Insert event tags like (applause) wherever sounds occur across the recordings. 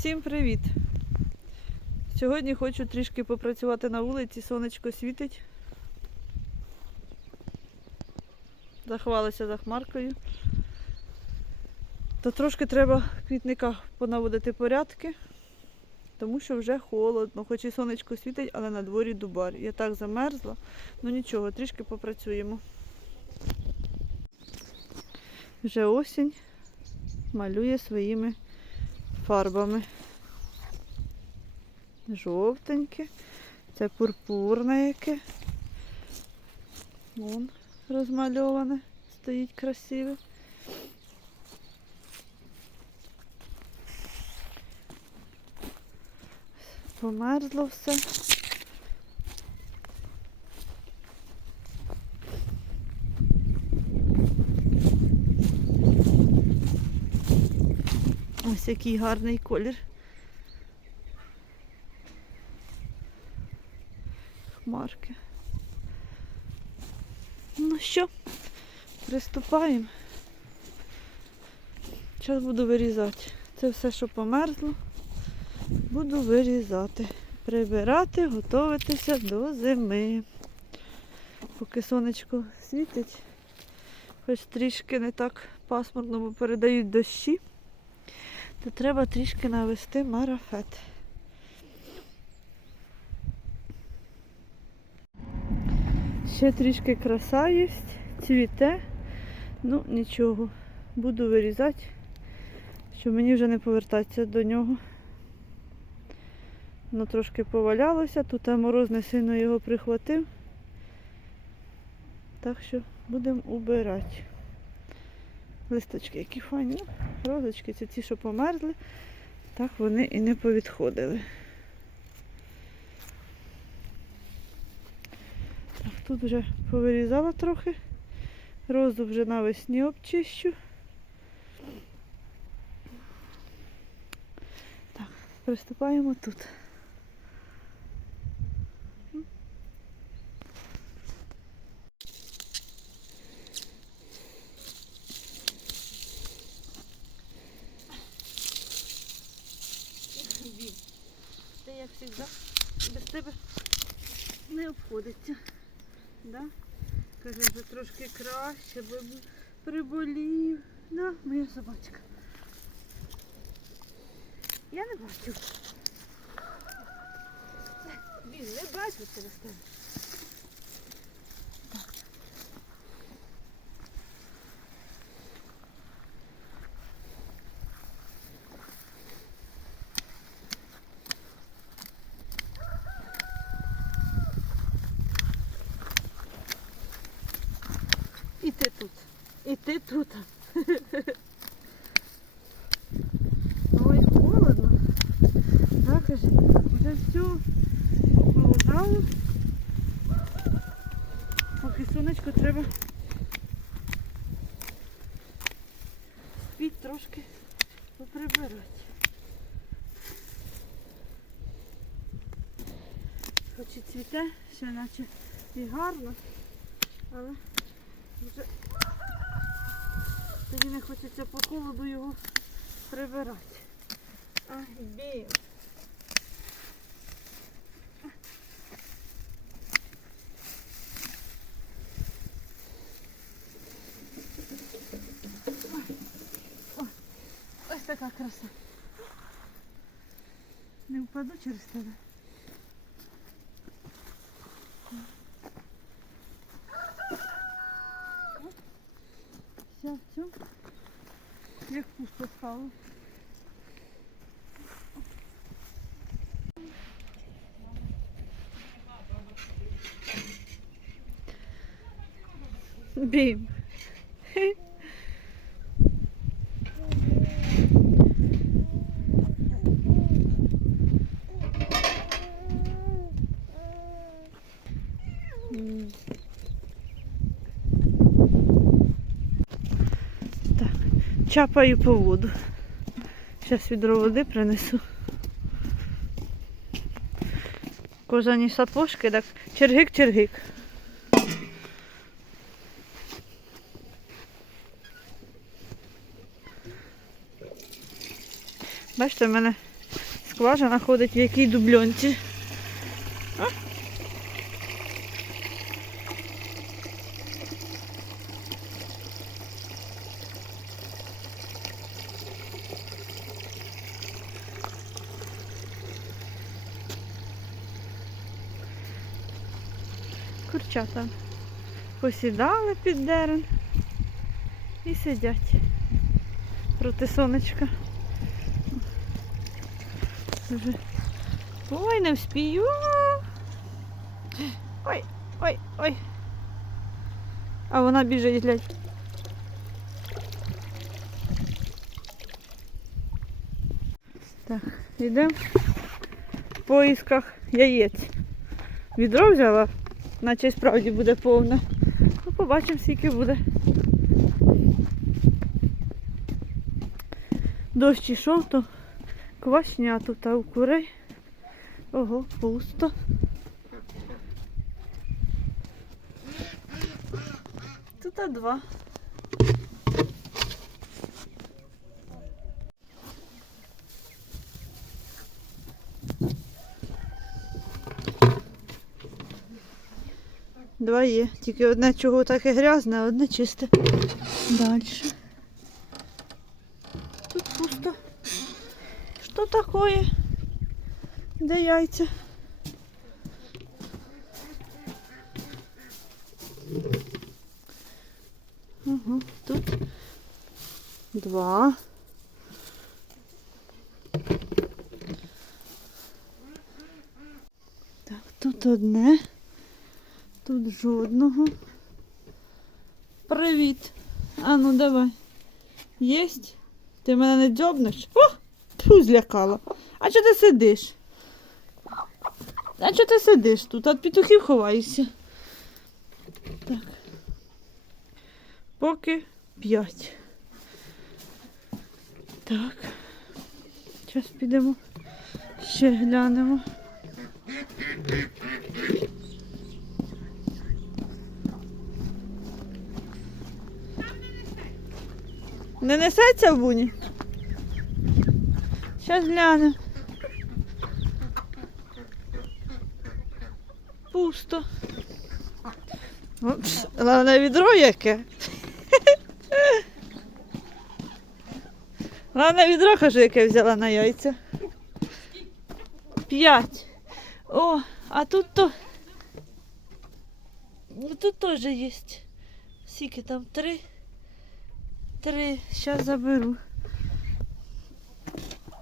Всім привіт! Сьогодні хочу трішки попрацювати на вулиці, сонечко світить. Заховалася за хмаркою. То трошки треба в квітниках понаводити порядки, тому що вже холодно, хоч і сонечко світить, але на дворі дубар. Я так замерзла, ну нічого, трішки попрацюємо. Вже осінь малює своїми фарбами. Жовтеньке, це пурпурне яке. Вон розмальоване, стоїть красиве. Померзло все. Ось який гарний колір. Хмарки. Ну що, приступаємо. Зараз буду вирізати. Це все, що померзло, буду вирізати. Прибирати, готуватися до зими. Поки сонечко світить, хоч трішки не так пасмурно, бо передають дощі то треба трішки навести марафет. Ще трішки краса є, цвіте, ну нічого, буду вирізати, щоб мені вже не повертатися до нього. Воно трошки повалялося, тут мороз не сильно його прихватив. Так що будемо убирати. Листочки які файні. Розочки це ті, що померзли, так вони і не повідходили. Так, тут вже повирізала трохи. Розу вже навесні обчищу. Так, приступаємо тут. Це да? без тебе не обходиться. Да? Каже, вже трошки краще, бо приболів. Да, моя собачка. Я не бачу. Він не бачу через тебе. Ти тут. І ти тут. Ой, холодно. Так, каже, вже все похолодало. Поки сонечко треба спіть трошки поприбирати. Хоч і цвіте, ще наче і гарно, але тоді не хочеться по холоду його прибирати. Ой, ой, Ось така краса. Не впаду через тебе. Все, все. Як пусто стало. Чапаю по воду. Зараз відро води принесу. Кожані сапожки, так чергик-чергик. Бачите, в мене скважина ходить в якій дубльонці. А? Курчата посідали під дерен і сидять проти сонечка. Ой, не вспію. Ой, ой, ой. А вона біжить, глядь. Так, йдемо в поисках яєць. Відро взяла, наче справді буде повне. Побачимо, скільки буде. Дощ ішов, то квашня тут а у курей. Ого, пусто. Тут два. Два є. Тільки одне чого таке грязне, а одне чисте. Далі. Тут пусто. Що такое? Де яйця? Угу, тут два. Так, тут одне. Жодного. Привіт. А ну давай. Єсть? Ти мене не дзьобнеш? О! Тьфу, злякала. А чого ти сидиш? А чого ти сидиш тут? От петухів ховаєшся. Так. Поки п'ять. Так. Зараз підемо. Ще глянемо. Не несеться в буні? Зараз глянемо. Пусто. Опс, головне відро яке. Головне відро, кажу, яке взяла на яйця. П'ять. О, а тут то. Тут теж є. Скільки там? Три. Три. Зараз заберу.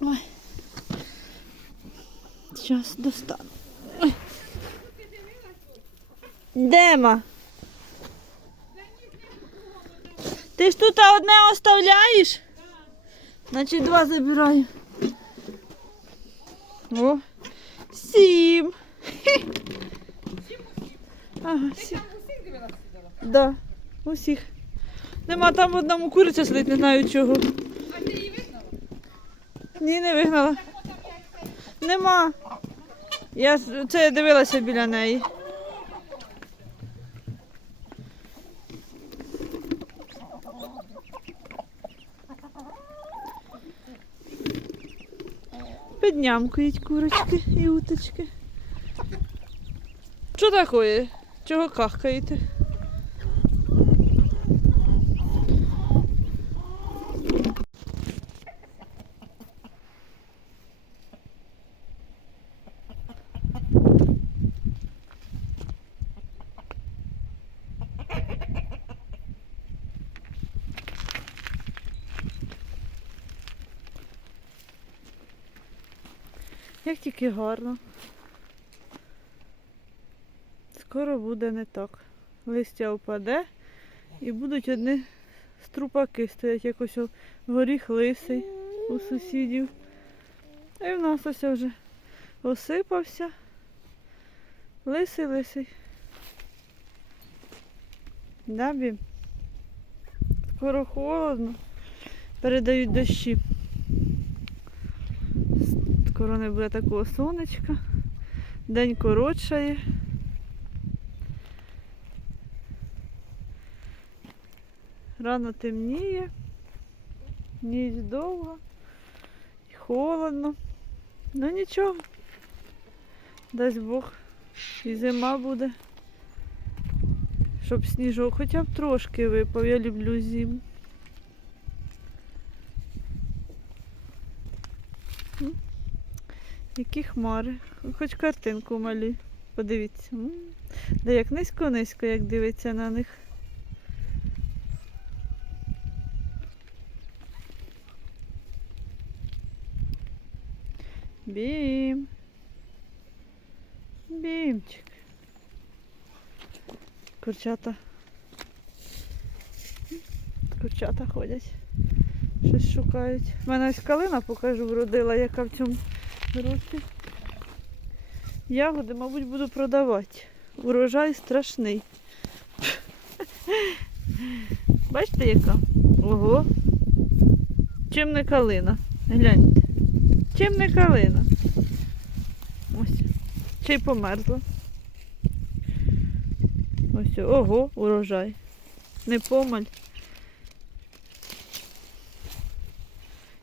Ой. Зараз достану. Ой. Дема? Ти ж тут одне оставляєш? Значить два забираю. О, сім. Ага, сім. Да, усіх. Нема там в одному куриця сидить, не знаю чого. А ти її вигнала? Ні, не вигнала. Нема. Я це дивилася біля неї. Піднямкують курочки і уточки. Що таке? Чого кахкаєте? Як тільки гарно. Скоро буде не так. Листя впаде і будуть одні струпаки стоять, якось горіх лисий у сусідів. Й в нас ось вже осипався. Лисий лисий. Да, Бім? Скоро холодно. Передають дощі. Скоро не буде такого сонечка. День коротшає. Рано темніє, ніч довга, холодно. Ну нічого. Дасть Бог. І зима буде. Щоб сніжок хоча б трошки випав. Я люблю зиму. Які хмари. Хоч картинку малі. Подивіться. Да як низько-низько, як дивиться на них. Бім. Бімчик. Курчата. Курчата ходять. Щось шукають. У мене ось калина покажу, вродила, яка в цьому році. Ягоди, мабуть, буду продавати. Урожай страшний. (laughs) Бачите, яка? Ого. Чим не калина? Гляньте. Чим не калина? Ось. Ще й померзла. Ось, ого, урожай. Не помаль.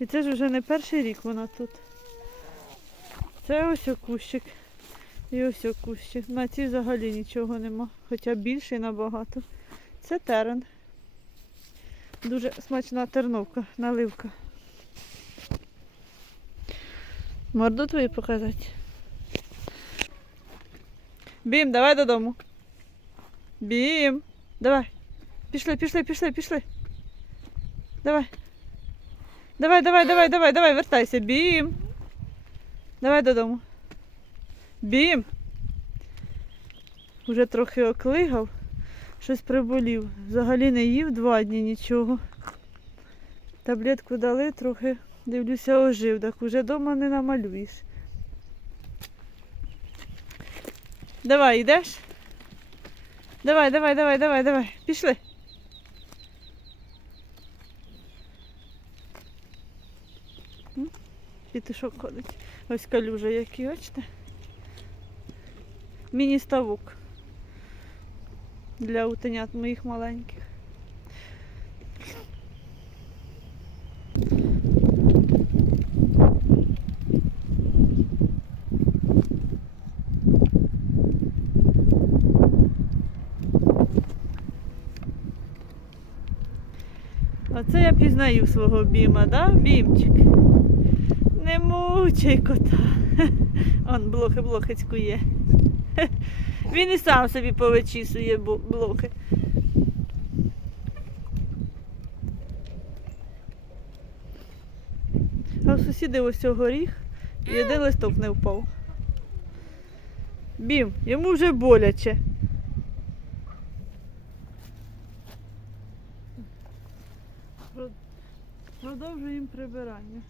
І це ж вже не перший рік вона тут. Це ось кущик. І ось кущик. На цій взагалі нічого нема. Хоча більший набагато. Це терен. Дуже смачна терновка, наливка. Морду твою показати. Бім, давай додому. Бім, давай. Пішли, пішли, пішли, пішли. Давай. Давай, давай, давай, давай, давай, вертайся. Бім. Давай додому. Бім. Уже трохи оклигав, щось приболів. Взагалі не їв два дні нічого. Таблетку дали, трохи, дивлюся, ожив, так уже вдома не намалюєш. Давай, йдеш? Давай, давай, давай, давай, давай. Пішли. Пітушок ходить. Ось калюжа які, бачите? Міні-ставок для утенят моїх маленьких. Оце я пізнаю свого біма, да, бімчик? Не мучай кота. (laughs) Он блохи блохи цькує. (laughs) Він і сам собі повичісує блохи. А у сусіди ось горіх і один листок не впав. Бім, йому вже боляче. Продовжуємо прибирання.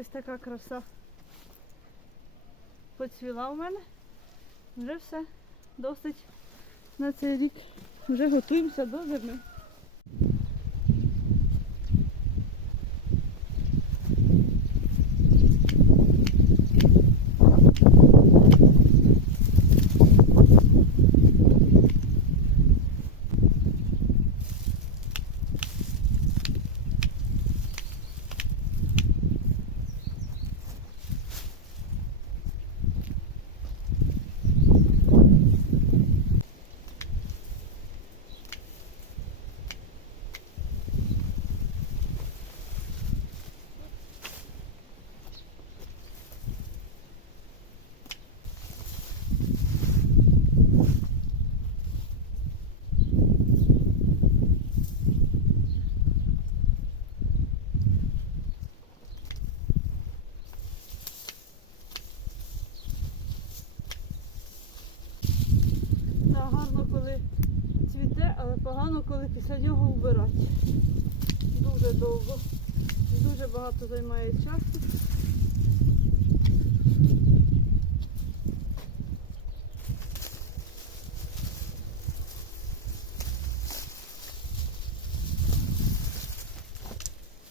Ось така краса. Поцвіла у мене. Вже все. Досить на цей рік. Вже готуємося до зими. Після нього вбирати. Дуже довго. Дуже багато займає часу.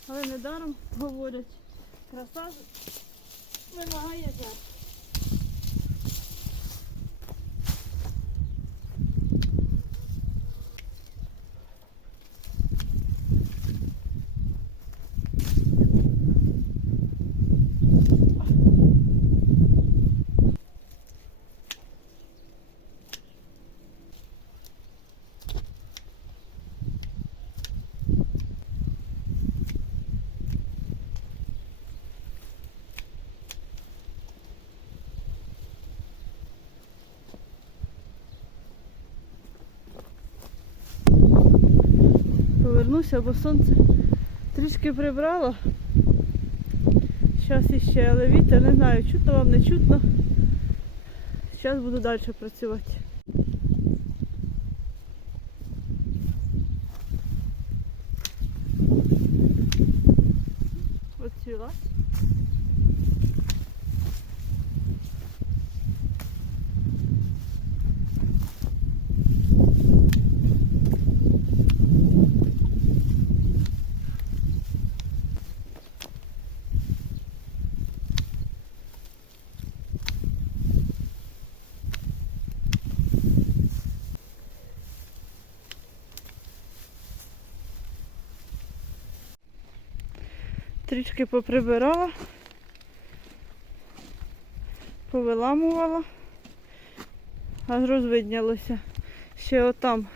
Але недаром говорять, краса вимагає жертв. Повернуся, бо сонце трішки прибрало. Зараз іще, але вітер, не знаю, чутно вам не чутно. Зараз буду далі працювати. Трішки поприбирала, повиламувала, аж розвиднялося. Ще отам,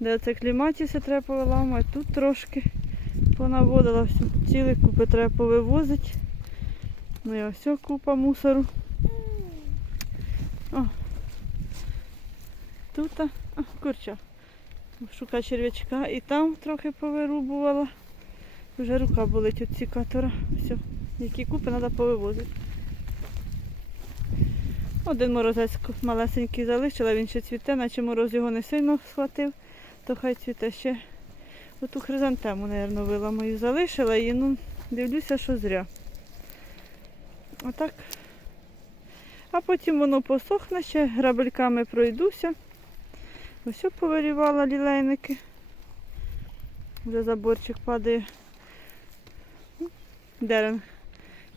де оце кліматіся, треба повиламувати, тут трошки понаводила всю. Цілі купи треба повивозити. Ну і ось купа мусору. О. Тут, а, курча. Шука черв'ячка і там трохи повирубувала. Вже рука болить від цікатора. Все. Які купи треба повивозити. Один морозець малесенький залишила, він ще цвіте, наче мороз його не сильно схватив, то хай цвіте ще. Оту хризантему, мабуть, виламаю. Залишила і ну, дивлюся, що зря. Отак. А потім воно посохне, ще грабельками пройдуся. Ось повирівала лілейники. Вже заборчик падає. Дерен.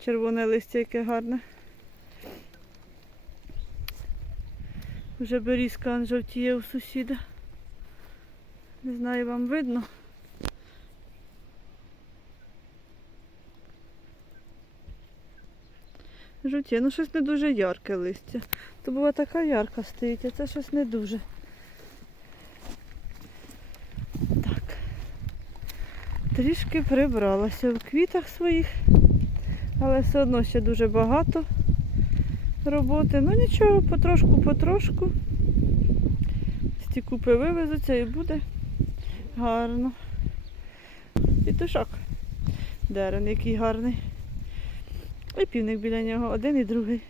Червоне листя, яке гарне. Вже берізка жовтіє у сусіда. Не знаю, вам видно. Жовтіє, ну щось не дуже ярке листя. То була така ярка стоїть, а це щось не дуже. Трішки прибралася в квітах своїх, але все одно ще дуже багато роботи. Ну нічого, потрошку-потрошку. Ці купи вивезуться і буде гарно. Пітушок. Дерен, який гарний. І півник біля нього, один і другий.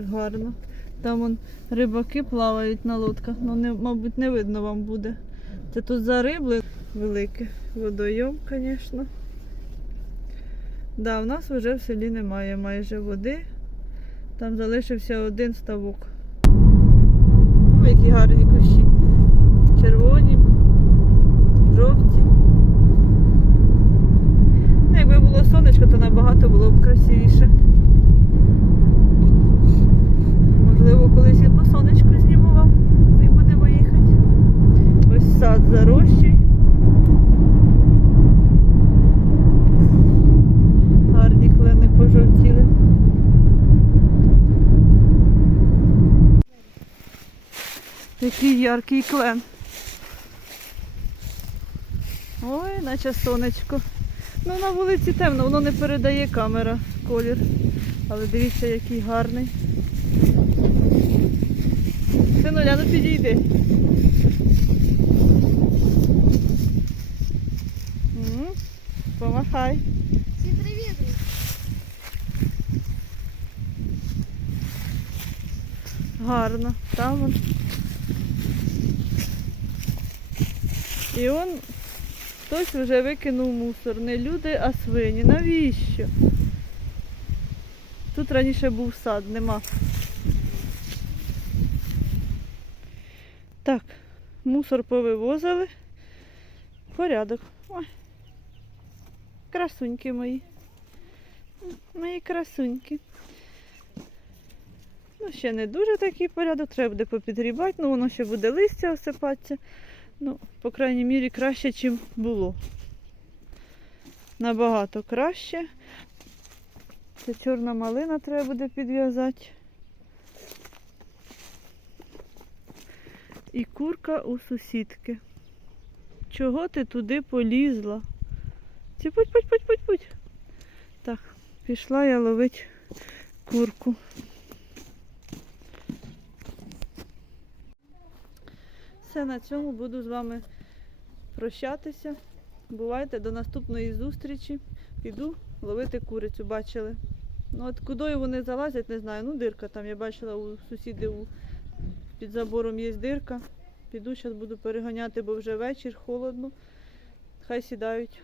Як гарно. Там вон рибаки плавають на лодках, ну не, мабуть, не видно вам буде. Це тут зарибли велике. Водойом, звісно. Да, в нас вже в селі немає майже води. Там залишився один ставок. Ой, які гарні кущі. Червоні, жовті. Ну, якби було сонечко, то набагато було б красивіше. Можливо, колись і по сонечку зніму вам і будемо їхати. Ось сад зарощий. Гарні клени пожовтіли. Який яркий клен. Ой, наче сонечко. Ну на вулиці темно, воно не передає камера колір. Але дивіться, який гарний. Синуля, ну підійди. Помахай. Всім привіт! Гарно. Там вон. І он хтось вже викинув мусор. Не люди, а свині. Навіщо? Тут раніше був сад, нема. Так, мусор повивозили. Порядок. Ой. Красуньки мої. Мої красуньки. Ну, ще не дуже такий порядок, треба буде попідрібати, ну воно ще буде листя осипатися. Ну, по крайній мірі, краще, ніж було. Набагато краще. Це чорна малина треба буде підв'язати. І курка у сусідки. Чого ти туди полізла? Ці путь, путь, путь, путь, путь. Так, пішла я ловити курку. Все, на цьому буду з вами прощатися. Бувайте до наступної зустрічі. Піду ловити курицю, бачили. Ну от кудою вони залазять, не знаю. Ну, дирка там, я бачила у сусідів під забором є дирка. Піду, зараз буду переганяти, бо вже вечір, холодно. Хай сідають.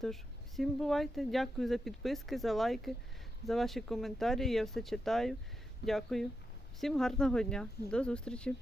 Тож, всім бувайте. Дякую за підписки, за лайки, за ваші коментарі. Я все читаю. Дякую. Всім гарного дня. До зустрічі.